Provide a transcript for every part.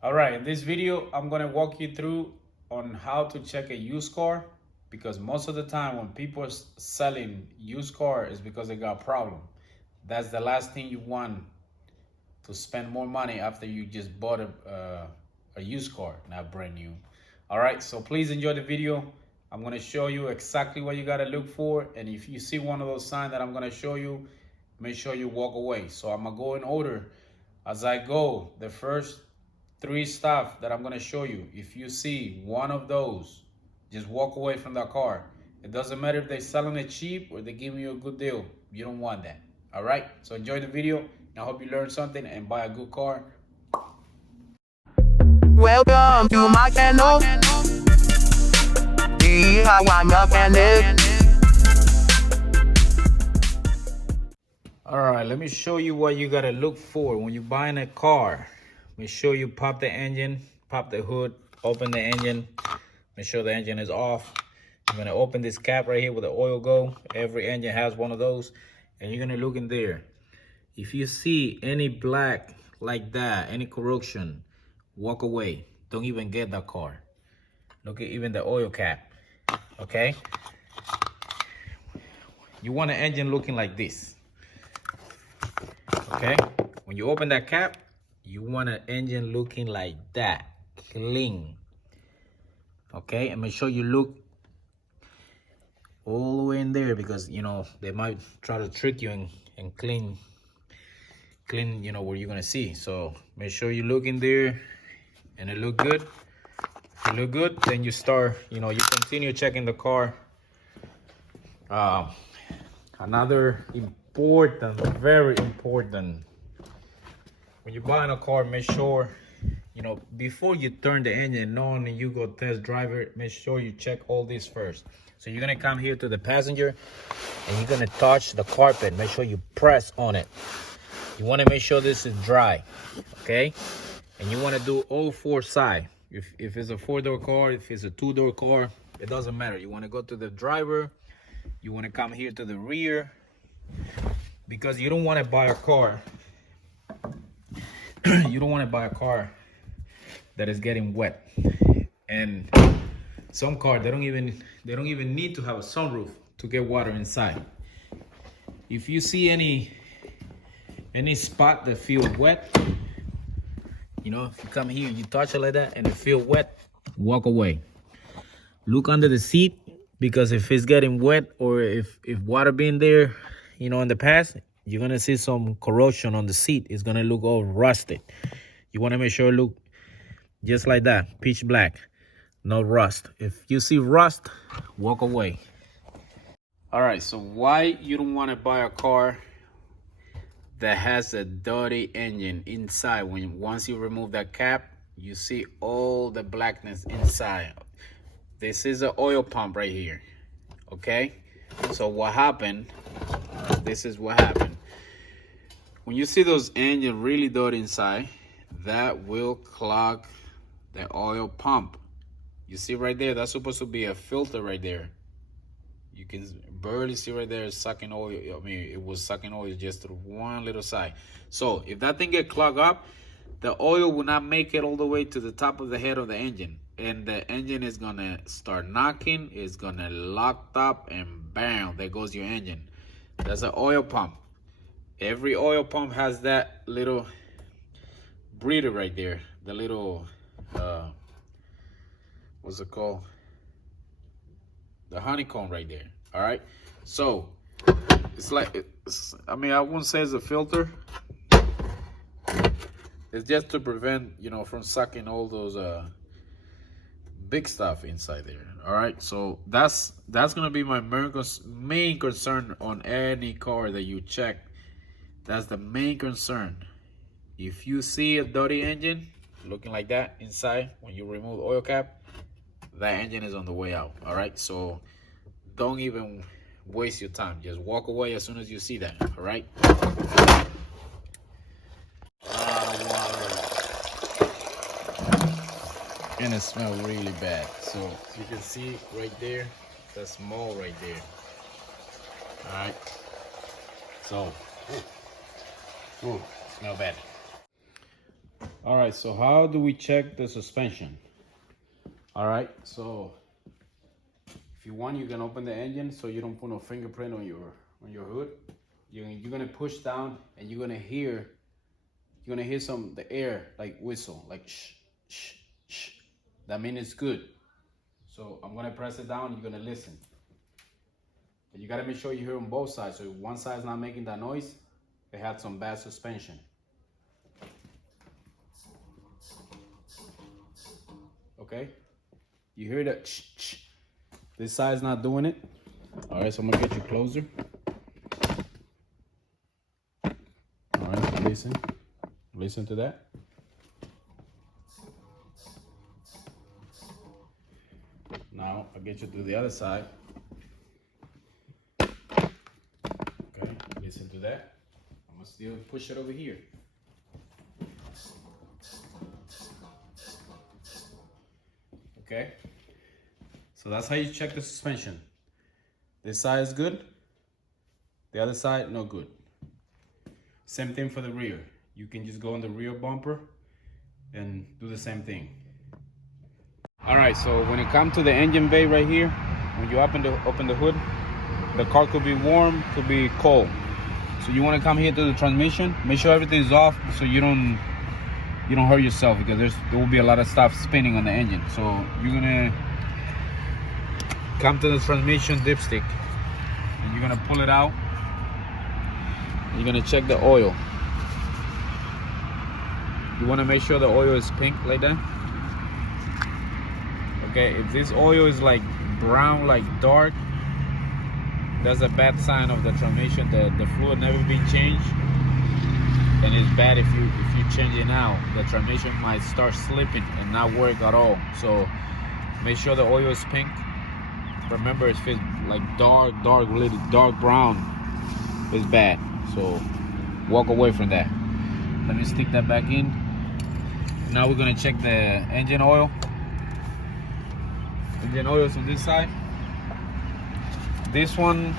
All right, in this video, I'm gonna walk you through on how to check a used car, because most of the time when people are selling used car is because they got a problem. That's the last thing you want, to spend more money after you just bought a used car, not brand new. All right, so please enjoy the video. I'm gonna show you exactly what you gotta look for, and if you see one of those signs that I'm gonna show you, make sure you walk away. So I'm gonna go in order as I go. The first three stuff that I'm gonna show you, if you see one of those, just walk away from that car. It doesn't matter if they're selling it cheap or they're giving you a good deal. You don't want that. All right, so enjoy the video. I hope you learned something and buy a good car. Welcome to my channel, DIY Mechanic. All right, let me show you what you gotta look for when you're buying a car. Make sure you pop the engine, pop the hood, open the engine, make sure the engine is off. You're gonna open this cap right here where the oil go. Every engine has one of those, and you're gonna look in there. If you see any black like that, any corrosion, walk away. Don't even get that car. Look at even the oil cap, okay? You want an engine looking like this, okay? When you open that cap, you want an engine looking like that, clean, okay? And make sure you look all the way in there, because you know they might try to trick you and clean, you know, where you're gonna see. So make sure you look in there and it look good. If it look good, then you start, you know, you continue checking the car. Another important, very important, when you're buying a car, make sure, you know, before you turn the engine on and you go test drive it, make sure you check all this first. So you're gonna come here to the passenger and you're gonna touch the carpet. Make sure you press on it. You wanna make sure this is dry, okay? And you wanna do all four sides. If it's a four-door car, if it's a two-door car, it doesn't matter. You wanna go to the driver, you wanna come here to the rear, because you don't wanna buy a car you don't wanna buy a car that is getting wet. And some cars, they don't even need to have a sunroof to get water inside. If you see any spot that feels wet, you know, if you come here, you touch it like that and it feels wet, walk away. Look under the seat, because if it's getting wet or if water been there, you know, in the past, you're gonna see some corrosion on the seat. It's gonna look all rusted. You wanna make sure it look just like that, pitch black, no rust. If you see rust, walk away. All right, so why you don't wanna buy a car that has a dirty engine inside? Once you remove that cap, you see all the blackness inside. This is an oil pump right here, okay? So what happened, this is what happened. When you see those engines really dirty inside, that will clog the oil pump. You see right there, that's supposed to be a filter right there. You can barely see right there, sucking oil. I mean, it was sucking oil just through one little side. So if that thing get clogged up, the oil will not make it all the way to the top of the head of the engine. And the engine is gonna start knocking, it's gonna lock up, and bam, there goes your engine. That's an oil pump. Every oil pump has that little breather right there. The little, what's it called? The honeycomb right there. All right. So it's like, I mean, I wouldn't say it's a filter. It's just to prevent, you know, from sucking all those big stuff inside there. All right. So that's gonna be my main concern on any car that you check. That's the main concern. If you see a dirty engine looking like that inside, when you remove the oil cap, that engine is on the way out. All right, so don't even waste your time. Just walk away as soon as you see that. All right. And it smells really bad. So you can see right there, that's mold right there. All right. So, smell bad. All right, so how do we check the suspension? All right, so if you want, you can open the engine so you don't put no fingerprint on your hood. You're gonna push down and you're gonna hear the air like whistle, like shh, shh, shh. That means it's good. So I'm gonna press it down, you're gonna listen. And you gotta make sure you hear on both sides. So if one side's not making that noise, it had some bad suspension. Okay? You hear that shh, shh. This side's not doing it. All right, so I'm gonna get you closer. All right, listen to that. Now I'll get you to the other side. Okay, listen to that. I'm gonna still push it over here. Okay, so that's how you check the suspension. This side is good, the other side no good. Same thing for the rear. You can just go on the rear bumper and do the same thing. All right, so when it comes to the engine bay right here, when you open the hood, the car could be warm, could be cold. So you want to come here to the transmission, make sure everything's off so you don't hurt yourself, because there will be a lot of stuff spinning on the engine. So you're gonna come to the transmission dipstick and you're gonna pull it out. You're gonna check the oil. You want to make sure the oil is pink like that. Okay, if this oil is like brown, like dark, that's a bad sign of the transmission. The fluid never been changed, and it's bad if you change it now. The transmission might start slipping and not work at all. So make sure the oil is pink. Remember, if it's like really dark brown, it's bad. So walk away from that. Let me stick that back in. Now we're gonna check the engine oil. Engine oil is on this side. This one,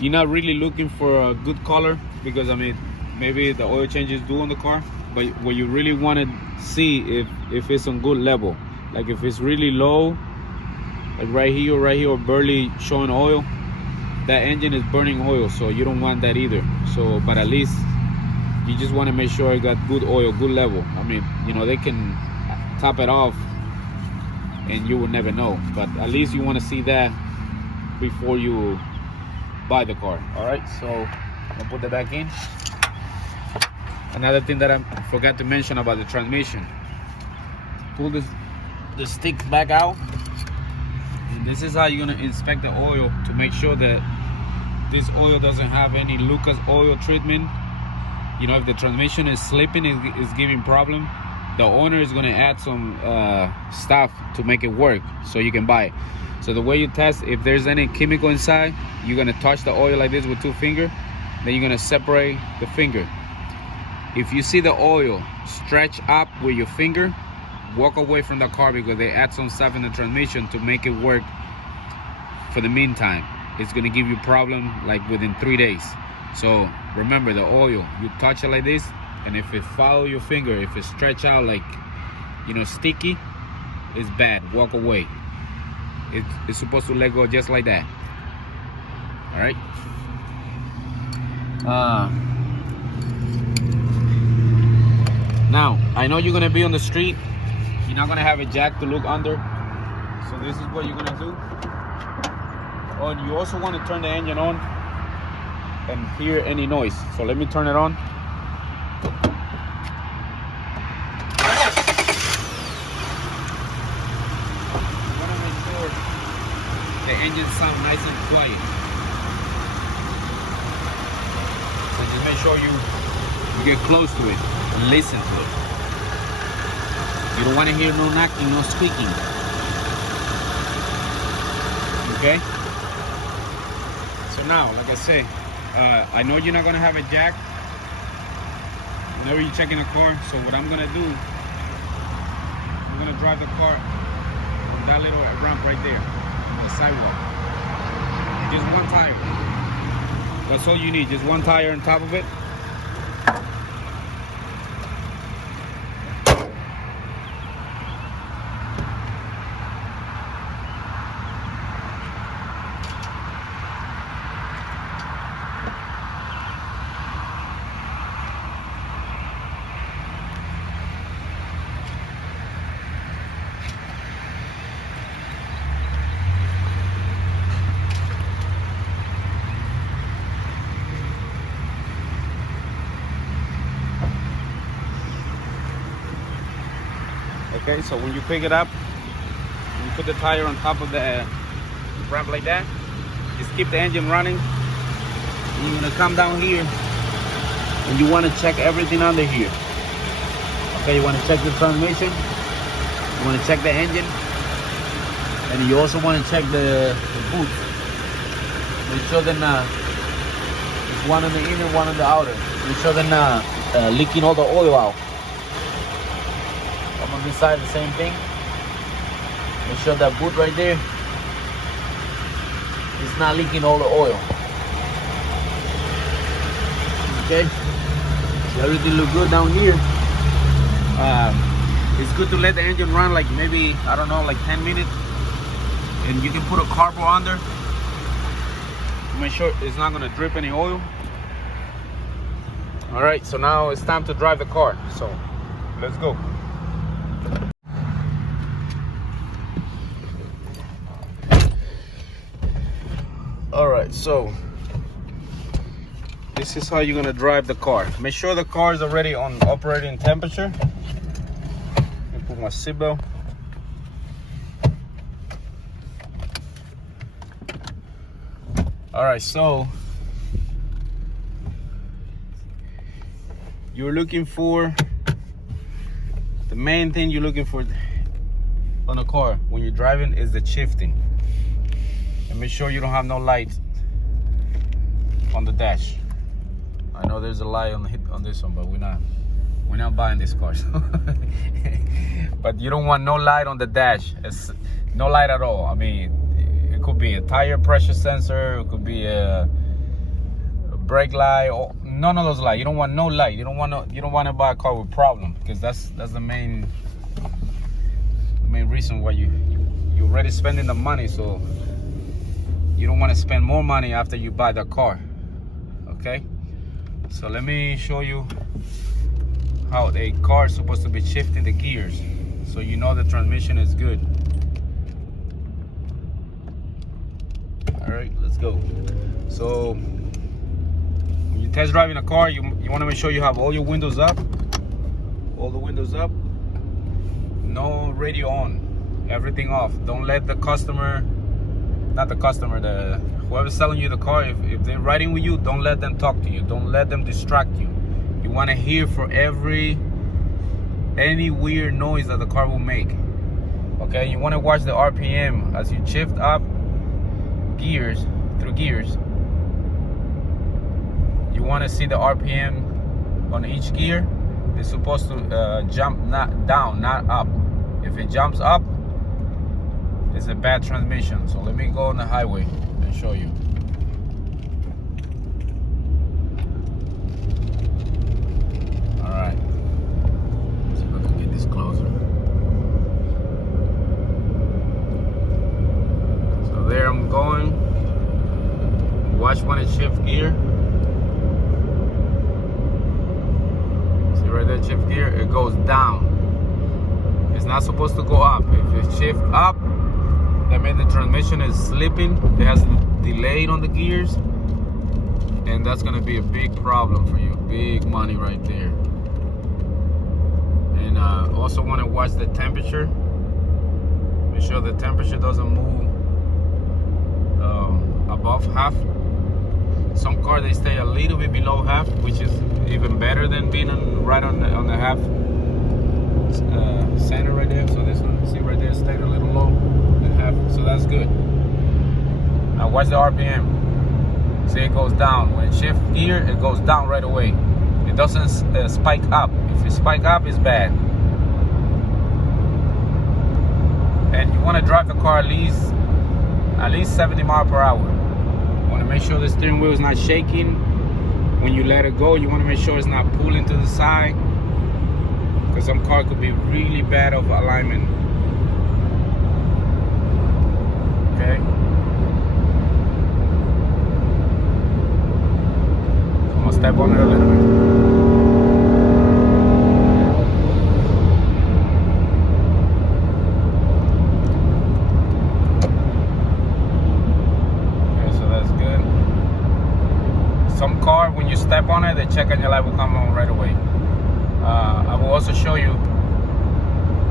you're not really looking for a good color, because I mean, maybe the oil changes do on the car, but what you really want to see if it's on good level. Like if it's really low, like right here, barely showing oil, that engine is burning oil, so you don't want that either. So, but at least you just want to make sure it got good oil, good level. I mean, you know, they can top it off and you will never know, but at least you want to see that before you buy the car. All right, so I'll put that back in. Another thing that I forgot to mention about the transmission: pull the stick back out, and this is how you're gonna inspect the oil to make sure that this oil doesn't have any Lucas oil treatment. You know, if the transmission is slipping, is giving problem, the owner is gonna add some stuff to make it work so you can buy it. So the way you test if there's any chemical inside, you're gonna touch the oil like this with 2 fingers, then you're gonna separate the finger. If you see the oil stretch up with your finger, walk away from the car, because they add some stuff in the transmission to make it work for the meantime. It's gonna give you problem like within 3 days. So remember, the oil, you touch it like this, and if it follow your finger, if it stretch out like, you know, sticky, it's bad. Walk away. It's supposed to let go just like that. All right. Now I know you're gonna be on the street. You're not gonna have a jack to look under. So this is what you're gonna do. Oh, and you also want to turn the engine on and hear any noise. So let me turn it on. The engine sounds nice and quiet. So just make sure you get close to it and listen to it. You don't want to hear no knocking, no squeaking. Okay? So now, like I said, I know you're not gonna have a jack whenever you're checking the car. So what I'm gonna do, I'm gonna drive the car on that little ramp right there, the sidewalk. Just one tire. That's all you need, just one tire on top of it. Okay, so when you pick it up, you put the tire on top of the ramp like that. Just keep the engine running. And you're gonna come down here and you wanna check everything under here. Okay, you wanna check the transmission, you wanna check the engine, and you also wanna check the boots. Make sure they're not, there's one on the inner, one on the outer. Make sure they're not leaking all the oil out. On this side, the same thing. Make sure that boot right there is not leaking all the oil. Okay, so everything look good down here. It's good to let the engine run like maybe, I don't know, like 10 minutes. And you can put a carbo under to make sure it's not gonna drip any oil. All right, so now it's time to drive the car. So let's go. All right, so this is how you're gonna drive the car. Make sure the car is already on operating temperature. Let me put my seatbelt. All right, so you're looking for, the main thing you're looking for on a car when you're driving is the shifting. And make sure you don't have no light on the dash. I know there's a light on this one, but we're not buying this car. So but you don't want no light on the dash. It's no light at all. I mean, it could be a tire pressure sensor, it could be a brake light, or none of those lights. You don't want no light. You don't want to buy a car with problem, because that's the main reason why you're already spending the money. So you don't want to spend more money after you buy the car. Okay, so let me show you how a car is supposed to be shifting the gears, so you know the transmission is good. All right, let's go. So when you're test driving a car, you want to make sure you have all your windows up, all the windows up, no radio on, everything off. Don't let the customer, not the customer, whoever's selling you the car, if they're riding with you, don't let them talk to you. Don't let them distract you. You want to hear for any weird noise that the car will make. Okay, you want to watch the RPM as you shift up gears, through gears. You want to see the RPM on each gear. It's supposed to jump not down, not up. If it jumps up, it's a bad transmission. So let me go on the highway and show you. All right, let's see if I can get this closer. So there I'm going. Watch when it shifts gear. See right there, shift gear, it goes down. It's not supposed to go up. If it shifts up, that means the transmission is slipping. It has delayed on the gears, and that's gonna be a big problem for you. Big money right there. And also want to watch the temperature. Make sure the temperature doesn't move above half. Some cars, they stay a little bit below half, which is even better than being right on the half center right there. So this one, see right there, stayed a little low than half. So that's good. Now watch the RPM. See, it goes down. When it shifts gear, it goes down right away. It doesn't spike up. If it spike up, it's bad. And you want to drive the car at least 70 miles per hour. You want to make sure the steering wheel is not shaking. When you let it go, you want to make sure it's not pulling to the side, because some car could be really bad of alignment. Okay. I'm gonna step on it a little bit. Some car, when you step on it, the check on your light will come on right away. I will also show you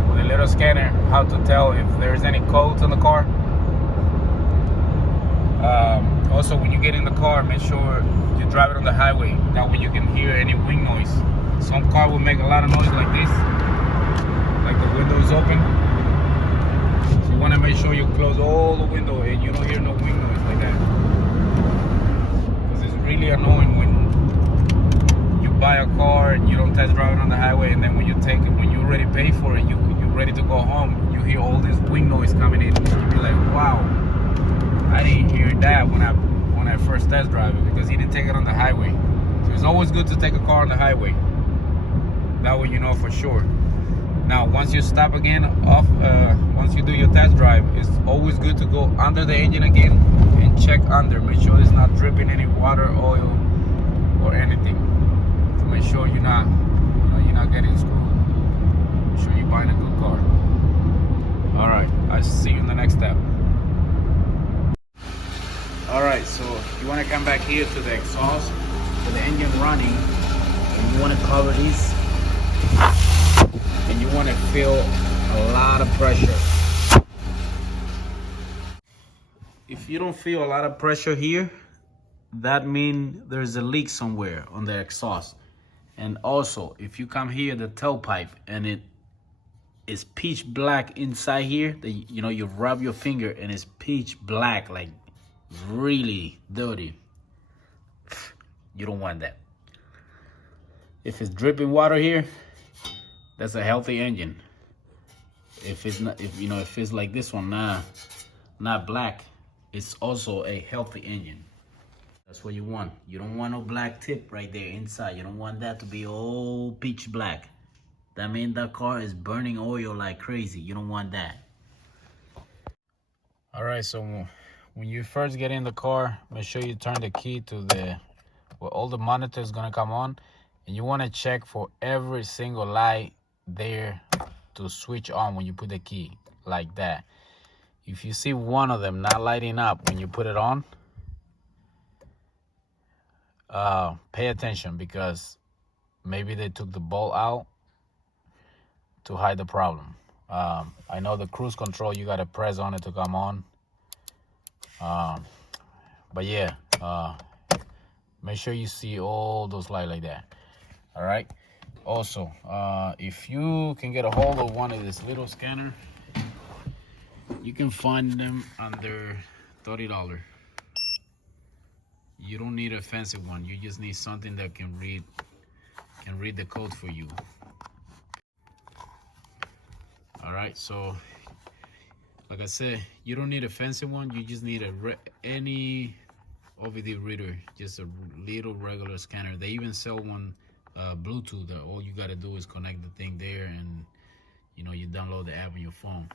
with a little scanner how to tell if there's any codes on the car. Also, when you get in the car, make sure you drive it on the highway. That way you can hear any wing noise. Some car will make a lot of noise like this, like the window is open. So you want to make sure you close all the window and you don't hear no wing noise like that. Because it's really annoying when you buy a car and you don't test drive it on the highway, and then when you take it, when you already pay for it, you're ready to go home, you hear all this wing noise coming in. You be like, wow, I didn't hear that when I first test drive it, because he didn't take it on the highway. So it's always good to take a car on the highway. That way you know for sure. Now, once you stop again, once you do your test drive, it's always good to go under the engine again and check under. Make sure it's not dripping any water, oil, or anything. To make sure you're not getting screwed. Make sure you're buying a good car. All right, I'll see you in the next step. All right, so you want to come back here to the exhaust with the engine running, and you want to cover these, and you want to feel a lot of pressure. If you don't feel a lot of pressure here, that means there's a leak somewhere on the exhaust. And also, if you come here, the tailpipe, and it is pitch black inside here, you rub your finger and it's pitch black, like really dirty. You don't want that. If it's dripping water here, that's a healthy engine. If it's not, if it's like this one, not black, it's also a healthy engine. That's what you want. You don't want no black tip right there inside. You don't want that to be all pitch black. That means that car is burning oil like crazy. You don't want that. All right, so when you first get in the car, make sure you turn the key to where all the monitors gonna come on, and you want to check for every single light there to switch on when you put the key, like that. If you see one of them not lighting up when you put it on, pay attention, because maybe they took the bolt out to hide the problem. I know the cruise control, you gotta press on it to come on. But yeah, make sure you see all those lights like that. All right. Also, if you can get a hold of one of this little scanner, you can find them under $30. You don't need a fancy one. You just need something that can read the code for you. All right. So, like I said, you don't need a fancy one. You just need any OVD reader, just a little regular scanner. They even sell one Bluetooth. All you got to do is connect the thing there, and you download the app on your phone.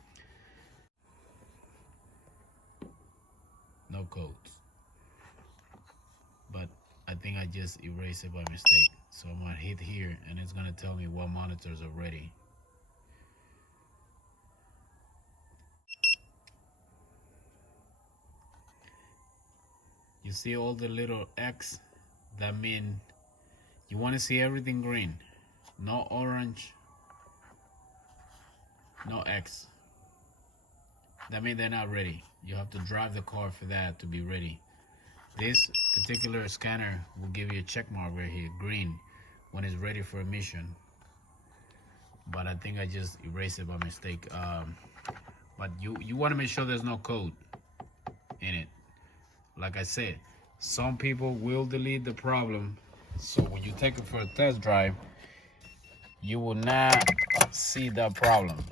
No codes. But I think I just erased it by mistake. So I'm gonna hit here, and it's gonna tell me what monitors are ready. You see all the little X? That means you want to see everything green. No orange, no X. That means they're not ready. You have to drive the car for that to be ready. This particular scanner will give you a check mark right here, green, when it's ready for emission. But I think I just erased it by mistake. But you want to make sure there's no code in it. Like I said, some people will delete the problem, so when you take it for a test drive, you will not see that problem.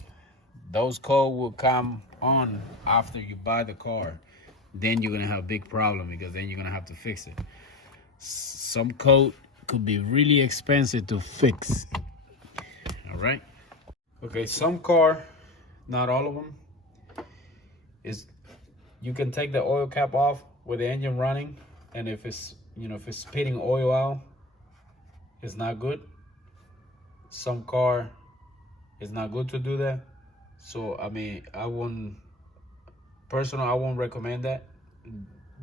Those codes will come on after you buy the car. Then you're gonna have a big problem, because then you're gonna have to fix it. Some code could be really expensive to fix. All right. Okay, some car, not all of them, is you can take the oil cap off with the engine running, and if it's spitting oil out, it's not good. Some car, it's not good to do that. So I mean, I won't recommend that.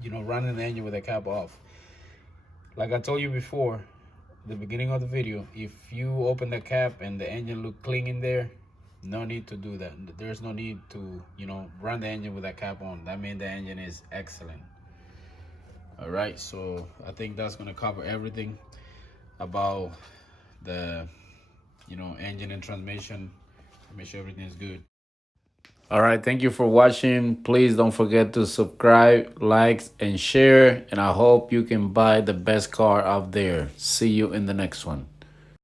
Running the engine with the cap off. Like I told you before, the beginning of the video, if you open the cap and the engine look clean in there, No need to do that. There's no need to, run the engine with that cap on. That means the engine is excellent. All right, so I think that's gonna cover everything about the, engine and transmission. Make sure everything is good. All right, thank you for watching. Please don't forget to subscribe, like, and share. And I hope you can buy the best car out there. See you in the next one.